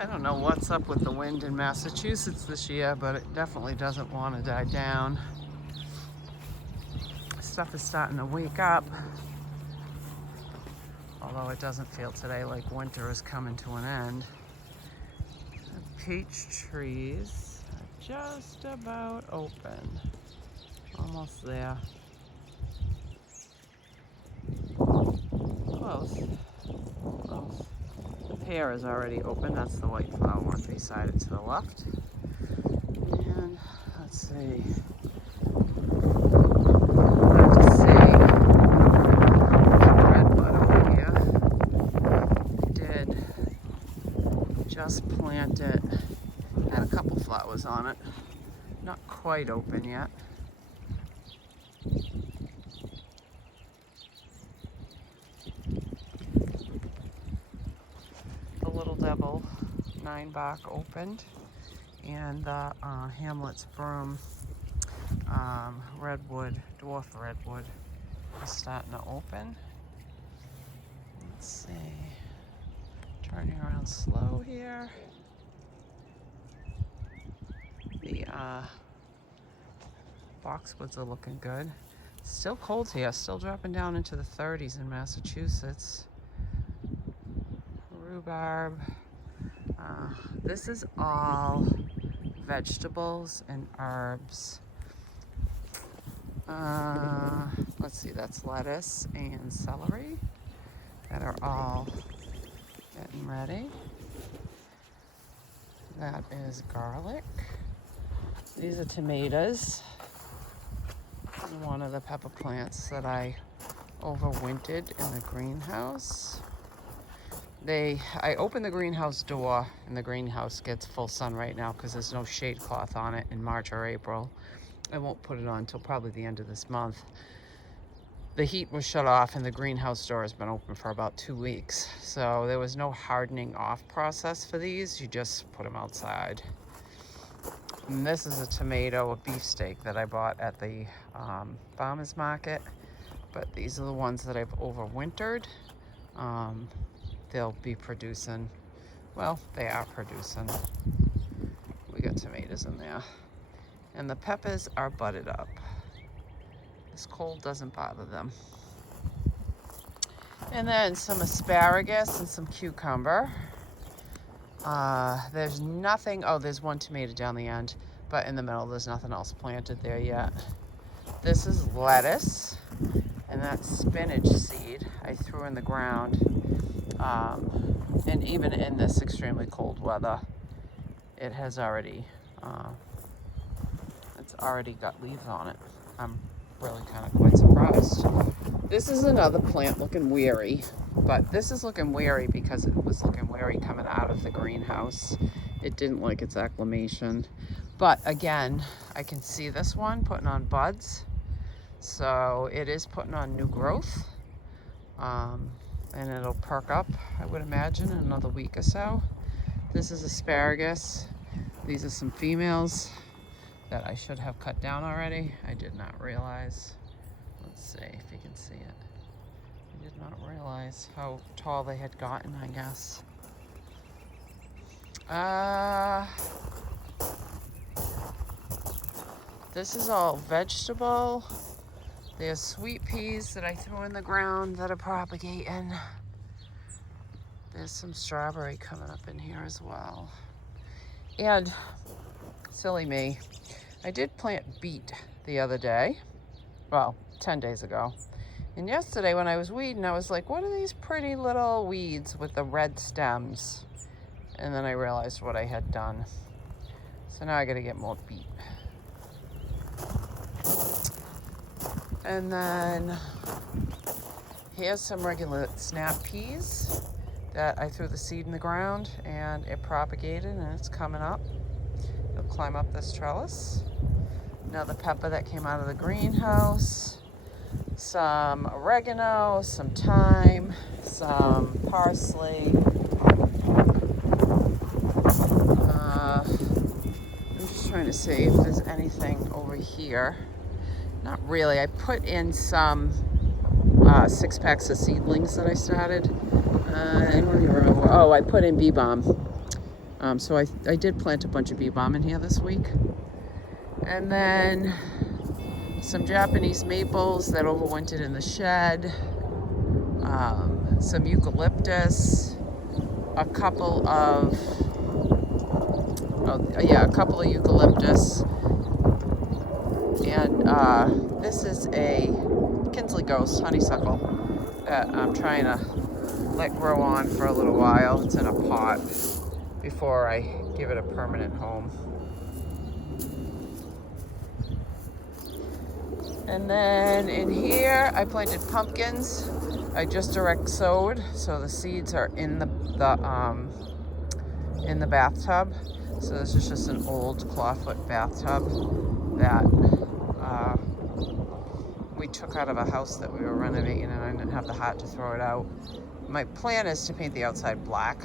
I don't know what's up with the wind in Massachusetts this year, but it definitely doesn't want to die down. Stuff is starting to wake up, although it doesn't feel today like winter is coming to an end. The peach trees are just about open. Almost there. Close. Close. The pear is already open. That's the white flower beside it to the left. And let's see. Hard to see. Redbud over here. Did just plant it. Had a couple flowers on it. Not quite open yet. Little Devil 9-bark opened, and the Hamlet's Broom redwood, dwarf redwood, is starting to open. Let's see, turning around slow here. The boxwoods are looking good. Still cold here, still dropping down into the 30s in Massachusetts. Rhubarb. This is all vegetables and herbs. Let's see, that's lettuce and celery that are all getting ready. That is garlic. These are tomatoes. One of the pepper plants that I overwintered in the greenhouse. I opened the greenhouse door, and the greenhouse gets full sun right now because there's no shade cloth on it in March or April. I won't put it on until probably the end of this month. The heat was shut off, and the greenhouse door has been open for about 2 weeks. So there was no hardening off process for these. You just put them outside. And this is a tomato, a beefsteak that I bought at the farmer's market. But these are the ones that I've overwintered. They'll be producing, well, they are producing. We got tomatoes in there. And the peppers are budded up. This cold doesn't bother them. And then some asparagus and some cucumber. There's nothing, oh, there's one tomato down the end, but in the middle there's nothing else planted there yet. This is lettuce, and that's spinach seed I threw in the ground. And even in this extremely cold weather, it has already, it's already got leaves on it. I'm really kind of quite surprised. This is another plant looking weary, but this is looking weary because it was looking weary coming out of the greenhouse. It didn't like its acclimation. But again, I can see this one putting on buds. So it is putting on new growth. And it'll perk up, I would imagine, in another week or so. This is asparagus. These are some females that I should have cut down already. I did not realize. Let's see if you can see it. I did not realize how tall they had gotten, I guess. This is all vegetable. There's sweet peas that I threw in the ground that are propagating. There's some strawberry coming up in here as well. And, silly me, I did plant beet the other day. Well, 10 days ago. And yesterday when I was weeding, I was like, what are these pretty little weeds with the red stems? And then I realized what I had done. So now I gotta get more beet. And then here's some regular snap peas that I threw the seed in the ground and it propagated and it's coming up. It'll climb up this trellis. Another pepper that came out of the greenhouse. Some oregano, some thyme, some parsley. I'm just trying to see if there's anything over here. Not really. I put in some 6 packs of seedlings that I started. I don't even remember. Oh, I put in bee balm. So I did plant a bunch of bee balm in here this week. And then some Japanese maples that overwintered in the shed. Some eucalyptus. A couple of eucalyptus. And this is a Kinsley Ghost honeysuckle that I'm trying to let grow on for a little while. It's in a pot before I give it a permanent home. And then in here I planted pumpkins. I just direct sowed, so the seeds are in the bathtub. So this is just an old clawfoot bathtub that we took out of a house that we were renovating, and I didn't have the heart to throw it out. My plan is to paint the outside black,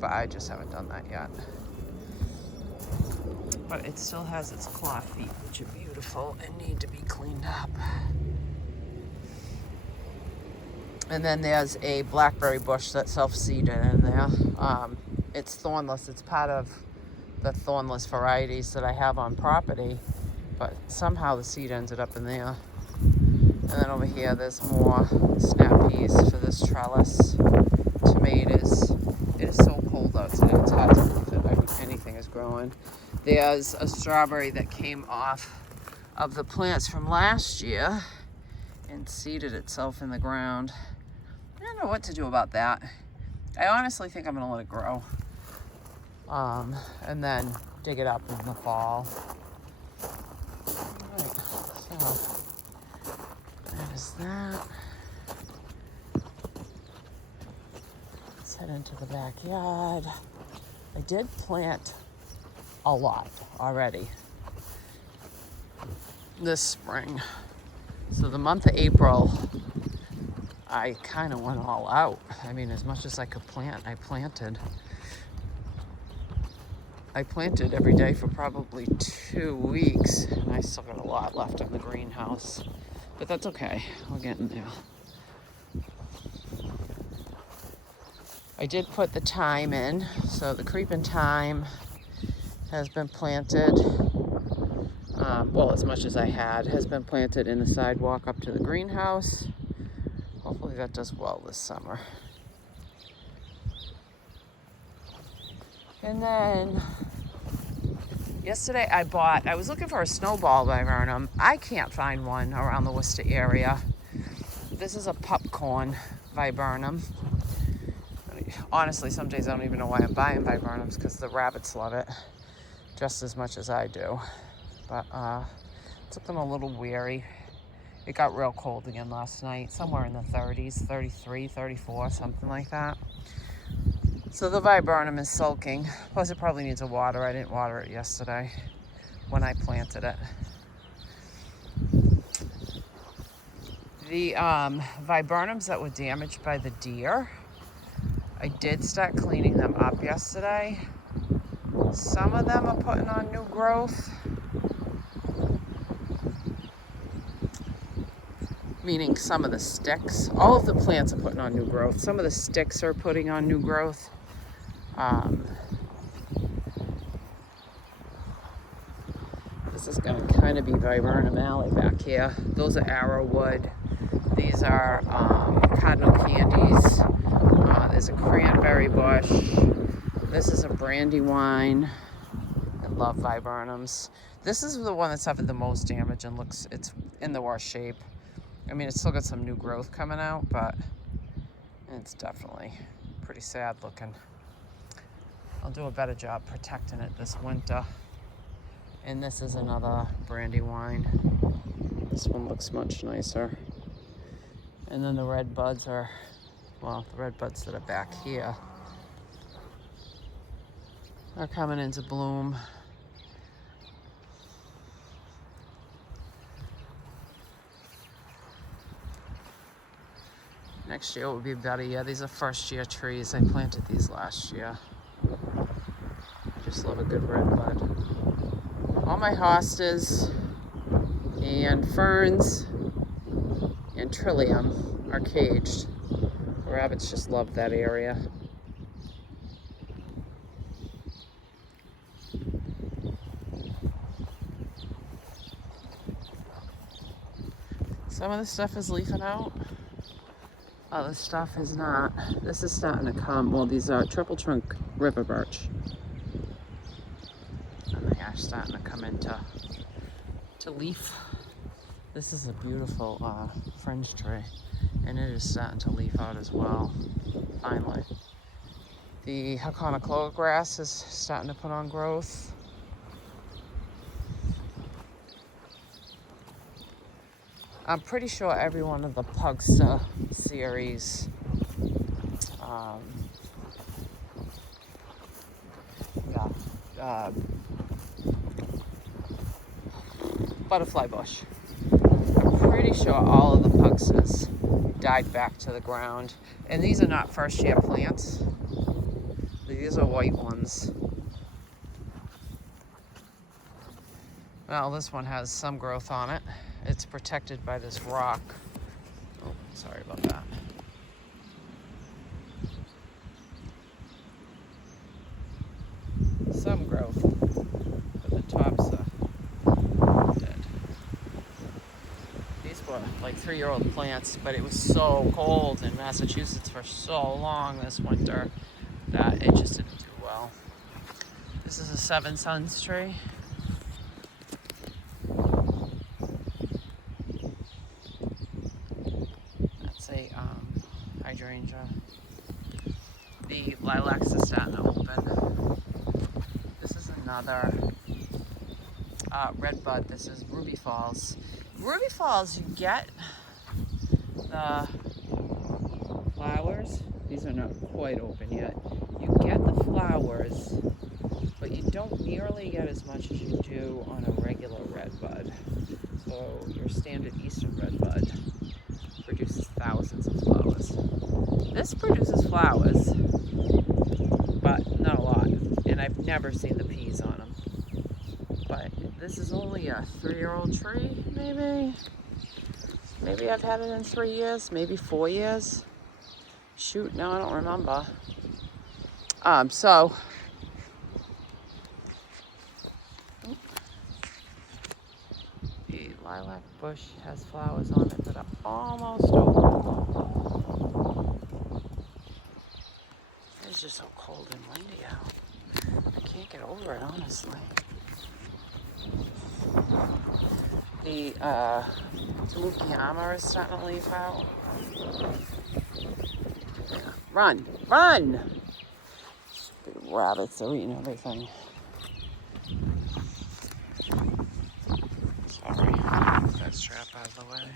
but I just haven't done that yet. But it still has its claw feet, which are beautiful and need to be cleaned up. And then there's a blackberry bush that's self-seeded in there. It's thornless. It's part of the thornless varieties that I have on property, but somehow the seed ended up in there. And then over here there's more snap peas for this trellis. Tomatoes. It is so cold outside. It's hard to believe that anything is growing. There's a strawberry that came off of the plants from last year and seeded itself in the ground. I don't know what to do about that. I honestly think I'm gonna let it grow. And then dig it up in the fall. Alright, so that is that. Let's head into the backyard. I did plant a lot already this spring. So the month of April, I kind of went all out. I mean, as much as I could plant, I planted. I planted every day for probably 2 weeks, and I still got a lot left in the greenhouse. But that's okay, we'll get in there. I did put the thyme in, so the creeping thyme has been planted. Well, as much as I has been planted in the sidewalk up to the greenhouse. Hopefully that does well this summer. And then yesterday I was looking for a snowball viburnum. I can't find one around the Worcester area. This is a popcorn viburnum. Honestly, some days I don't even know why I'm buying viburnums, because the rabbits love it just as much as I do. But it's looking a little weary. It got real cold again last night, somewhere in the 30s, 33, 34, something like that. So the viburnum is sulking. Plus it probably needs a water. I didn't water it yesterday when I planted it. The viburnums that were damaged by the deer, I did start cleaning them up yesterday. Some of them are putting on new growth. Meaning some of the sticks. All of the plants are putting on new growth. Some of the sticks are putting on new growth. This is going to kind of be viburnum alley back here. Those are arrowwood. These are cardinal candies. There's a cranberry bush. This is a brandywine. I love viburnums. This is the one that suffered the most damage and it's in the worst shape. I mean, it's still got some new growth coming out, but it's definitely pretty sad looking. I'll do a better job protecting it this winter. And this is another brandywine. This one looks much nicer. And then the red buds are, well, the red buds that are back here are coming into bloom. Next year will be better. Yeah, these are first year trees. I planted these last year. I just love a good red bud. All my hostas and ferns and trillium are caged. The rabbits just love that area. Some of the stuff is leafing out. Other stuff is not. This is starting to come. Well, these are triple trunk river birch. And they are starting to come into leaf. This is a beautiful fringe tree. And it is starting to leaf out as well, finally. The Hakona grass is starting to put on growth. I'm pretty sure every one of the Pugsta series butterfly bush. I'm pretty sure all of the Pugstas died back to the ground. And these are not first year plants. These are white ones. Well, this one has some growth on it. It's protected by this rock. Oh, sorry about that. Some growth, but the tops are dead. These were like 3-year-old plants, but it was so cold in Massachusetts for so long this winter that it just didn't do well. This is a Seven Suns tree. That's a hydrangea. The lilacs are starting to open. This is another red bud. This is Ruby Falls. Ruby Falls, you get the flowers. These are not quite open yet. You get the flowers, but you don't nearly get as much as you do on a regular red bud. So your standard eastern red bud produces thousands of flowers. This produces flowers, but not a lot. And I've never seen the peas on them. But this is only a 3-year-old tree, maybe. Maybe I've had it in 3 years, maybe 4 years. Shoot, no, I don't remember. The lilac bush has flowers on it that are almost open. It's just so cold and windy out. I can't get over it, honestly. The Tamukiyama is starting to leaf out. Run! Run! Stupid rabbits are eating everything. Sorry, that strap out of the way.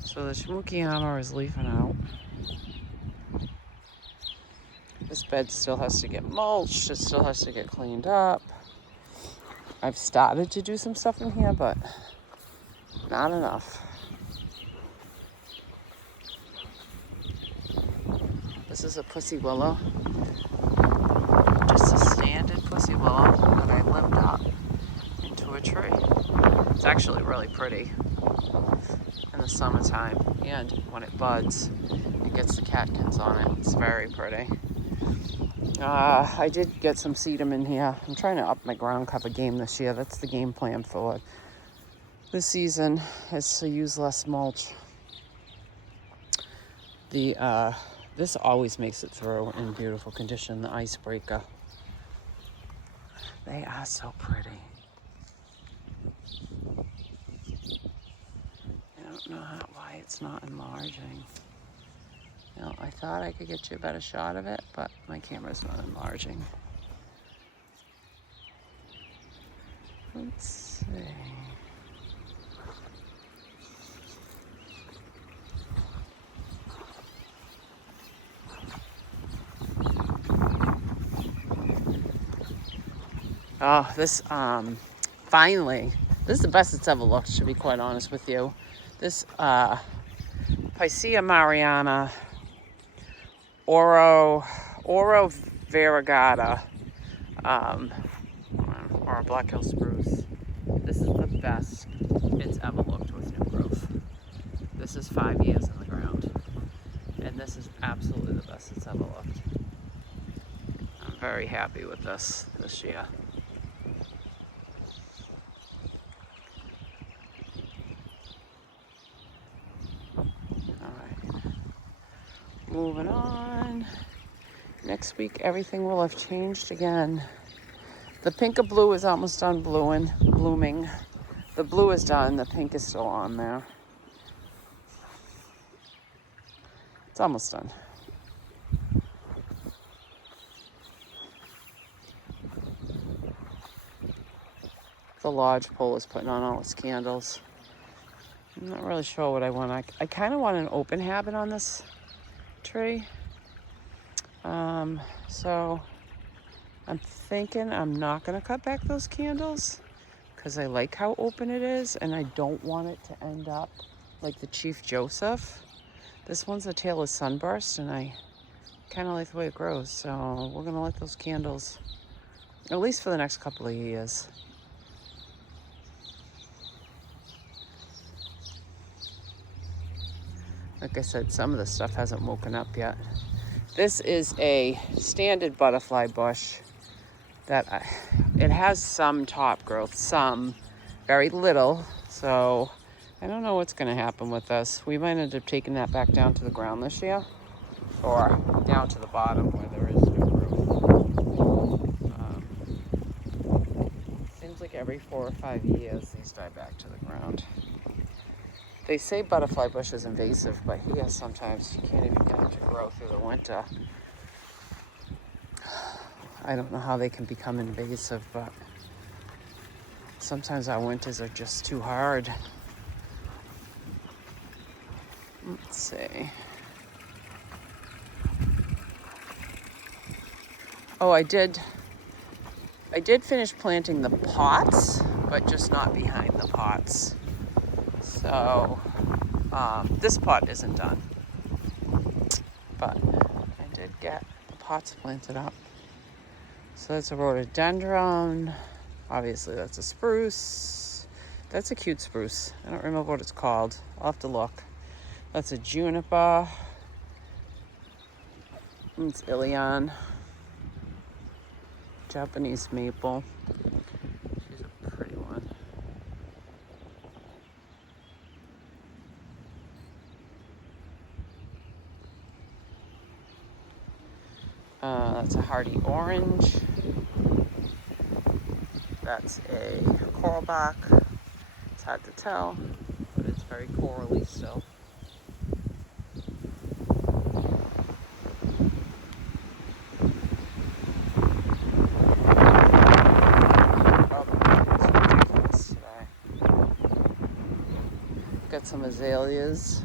So the Tamukiyama is leafing out. This bed still has to get mulched. It still has to get cleaned up. I've started to do some stuff in here, but not enough. This is a pussy willow. Just a standard pussy willow that I limbed up into a tree. It's actually really pretty in the summertime, and when it buds and gets the catkins on it, it's very pretty. I did get some sedum in here. I'm trying to up my ground cover game this year. That's the game plan for this season, is to use less mulch. This always makes it through in beautiful condition, the icebreaker. They are so pretty. I don't know why it's not enlarging. You know, I thought I could get you a better shot of it, but my camera's not enlarging. Let's see. Oh, this, finally, this is the best it's ever looked, to be quite honest with you. This, Picea mariana, Oro variegata, or a Black Hill spruce. This is the best it's ever looked with new growth. This is 5 years in the ground, and this is absolutely the best it's ever looked. I'm very happy with this year. Moving on. Next week, everything will have changed again. The pink and blue is almost done blooming. The blue is done. The pink is still on there. It's almost done. The lodge pole is putting on all its candles. I'm not really sure what I want. I kind of want an open habit on this tree. So I'm thinking I'm not going to cut back those candles because I like how open it is and I don't want it to end up like the Chief Joseph. This one's a tail of sunburst and I kind of like the way it grows. So we're going to let those candles, at least for the next couple of years. Like I said, some of the stuff hasn't woken up yet. This is a standard butterfly bush that it has some top growth, some very little. So I don't know what's going to happen with this. We might end up taking that back down to the ground this year or down to the bottom where there is no growth. Seems like every 4 or 5 years these die back to the ground. They say butterfly bush is invasive, but here sometimes you can't even get them to grow through the winter. I don't know how they can become invasive, but sometimes our winters are just too hard. Let's see. Oh, I did finish planting the pots, but just not behind the pots. So this pot isn't done, but I did get the pots planted up. So that's a rhododendron. Obviously that's a spruce. That's a cute spruce. I don't remember what it's called. I'll have to look. That's a juniper. It's Ilion. Japanese maple. She's a pretty one. That's a hardy orange. That's a coral bark. It's hard to tell, but it's very corally still. Got some azaleas.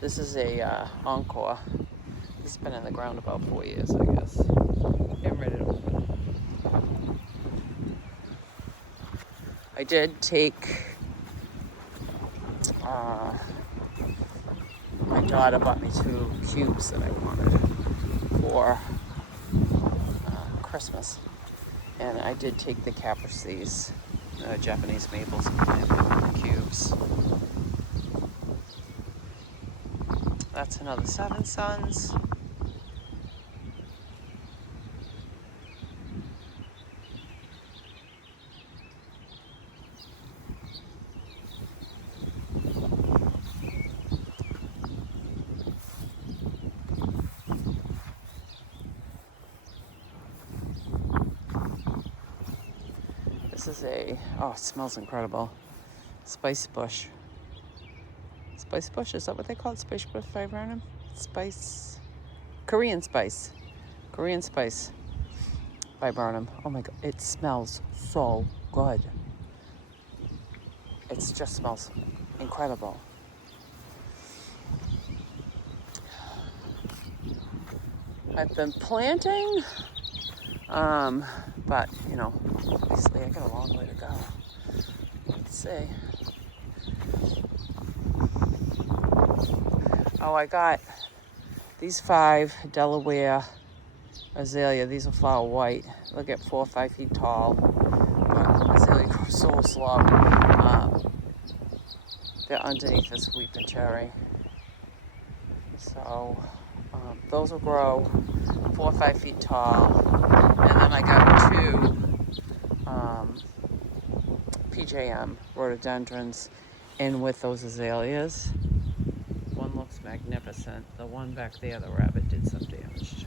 This is a encore. This has been in the ground about 4 years, I guess. Getting ready to open. I did take, my daughter bought me 2 cubes that I wanted for Christmas. And I did take the caprices, Japanese maples, and planted them in the cubes. That's another 7 Suns. This is a, oh, it smells incredible. Spice bush. Spice bush, is that what they call it? Spice bush viburnum? Spice, Korean spice. Korean spice viburnum. Oh my God, it smells so good. It just smells incredible. I've been planting, but you know, obviously I got a long way to go. Let's see. Oh, I got these 5 Delaware azalea. These will flower white. They'll get 4 or 5 feet tall, but azalea grows so slow. They're underneath this weeping cherry. So those will grow 4 or 5 feet tall. And then I got 2 PJM rhododendrons in with those azaleas. One looks magnificent. The one back there, the rabbit did some damage to,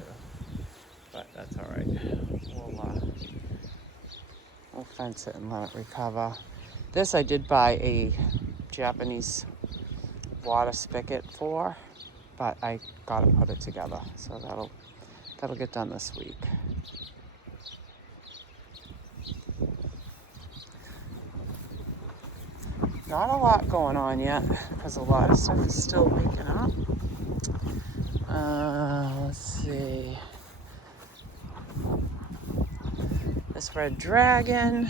but that's all right. We'll fence it and let it recover. This I did buy a Japanese water spigot for, but I gotta put it together, so that'll get done this week. Not a lot going on yet because a lot of stuff is still waking up. Let's see. This red dragon.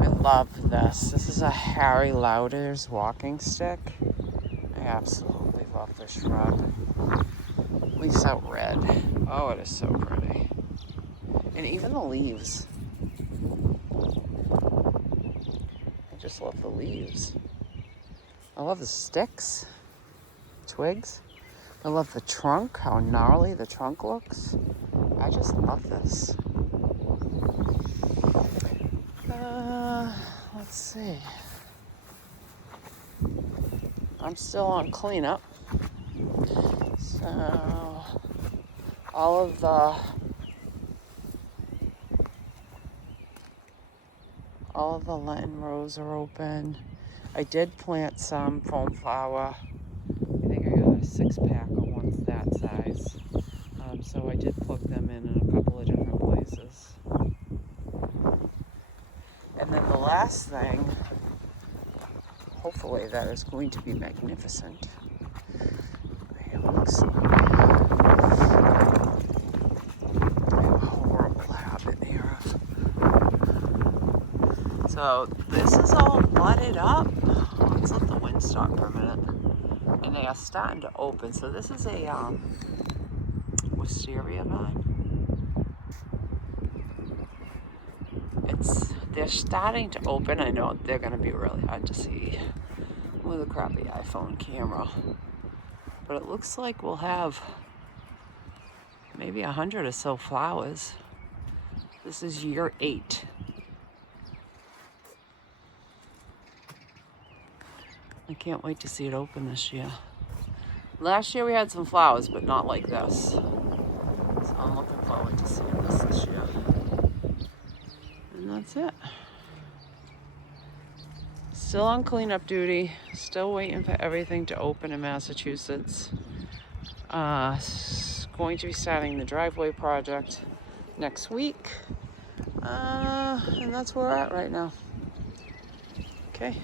I love this. This is a Harry Lauder's walking stick. I absolutely love this shrub. At least out red. Oh, it is so pretty. And even the leaves. I just love the leaves. I love the sticks, twigs. I love the trunk, how gnarly the trunk looks. I just love this. Let's see. I'm still on cleanup. So all of the Lenten rows are open. I did plant some foam flower. I think I got a 6-pack of ones that size. So I did plug them in a couple of different places. And then the last thing, hopefully that is going to be magnificent. It looks like I have a horrible habit here. So this is all budded up. Let's let the wind stop for a minute. And they are starting to open. So this is a wisteria vine. They're starting to open. I know they're going to be really hard to see with a crappy iPhone camera. But it looks like we'll have maybe 100 or so flowers. This is year 8. I can't wait to see it open this year. Last year we had some flowers, but not like this. So I'm looking forward to seeing this year. And that's it. Still on cleanup duty. Still waiting for everything to open in Massachusetts. Going to be starting the driveway project next week. And that's where we're at right now. Okay.